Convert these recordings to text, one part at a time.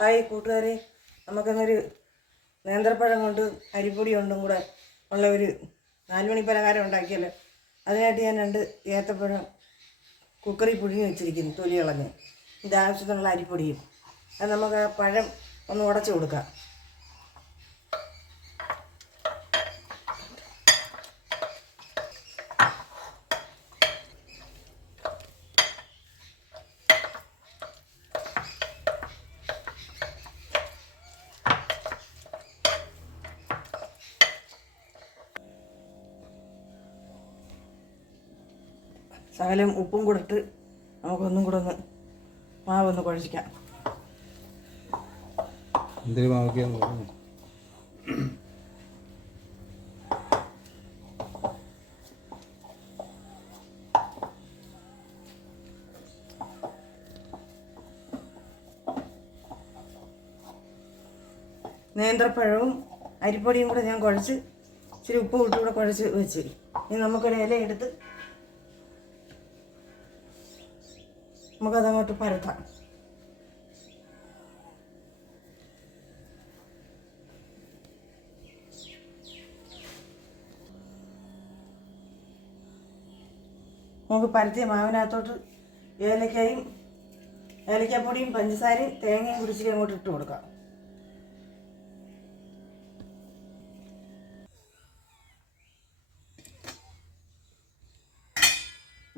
Hi കൂട്ടുകാരെ, നമുക്കിന്നൊരു നേന്ത്രപ്പഴം കൊണ്ട് അരിപ്പൊടി കൊണ്ടും കൂടെ ഉള്ള ഒരു 4 മണി പലഹാരം ഉണ്ടാക്കിയല്ലോ. അതിനായിട്ട് ഞാൻ 2 ഏത്തപ്പഴം കുക്കറിൽ പുഴുങ്ങി വെച്ചിരിക്കുന്നു, തൊലി കളഞ്ഞ്. ഇതാവശ്യത്തിനുള്ള അരിപ്പൊടിയും. അത് നമുക്ക് ആ പഴം ഒന്ന് ഉടച്ചു കൊടുക്കാം. ശകലം ഉപ്പും കൂടെ ഇട്ട് നമുക്കൊന്നും കൂടെ ഒന്ന് മാവൊന്ന് കുഴച്ചിക്കാം. എന്തൊരു മാവൊക്കെയാന്ന് പറഞ്ഞു. നേന്ത്രപ്പഴവും അരിപ്പൊടിയും കൂടെ ഞാൻ കുഴച്ച് ഇച്ചിരി ഉപ്പ് ഇട്ട് കൂടെ കുഴച്ച് വെച്ച് ഇനി നമുക്കൊരു ഇല എടുത്ത് നമുക്കതങ്ങോട്ട് പരത്താം. നമുക്ക് പരത്തിയ മാവിനകത്തോട്ട് ഏലക്കാപ്പൊടിയും പഞ്ചസാരയും തേങ്ങയും കുടിച്ചിട്ട് അങ്ങോട്ട് ഇട്ട് കൊടുക്കാം.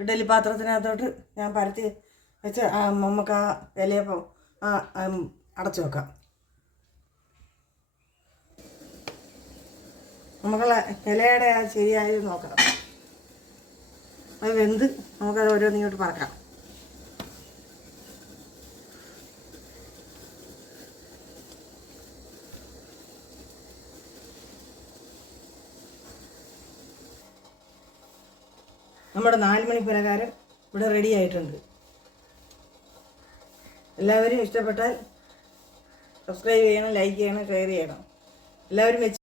ഇഡലി പാത്രത്തിനകത്തോട്ട് ഞാൻ പരത്തി വെച്ച് നമുക്ക് ആ ഇലയപ്പം അടച്ചു വെക്കാം. നമുക്കുള്ള ഇലയുടെ ആ ശരിയായി നോക്കണം. അത് വെന്ത് നമുക്കത് ഓരോന്നിങ്ങോട്ട് പറക്കാം. നമ്മുടെ 4 മണി പലഹാരം ഇവിടെ റെഡി ആയിട്ടുണ്ട്. എല്ലാവരും ഇഷ്ടപ്പെട്ടാൽ സബ്സ്ക്രൈബ് ചെയ്യണം, ലൈക്ക് ചെയ്യണം, ഷെയർ ചെയ്യണം. എല്ലാവരും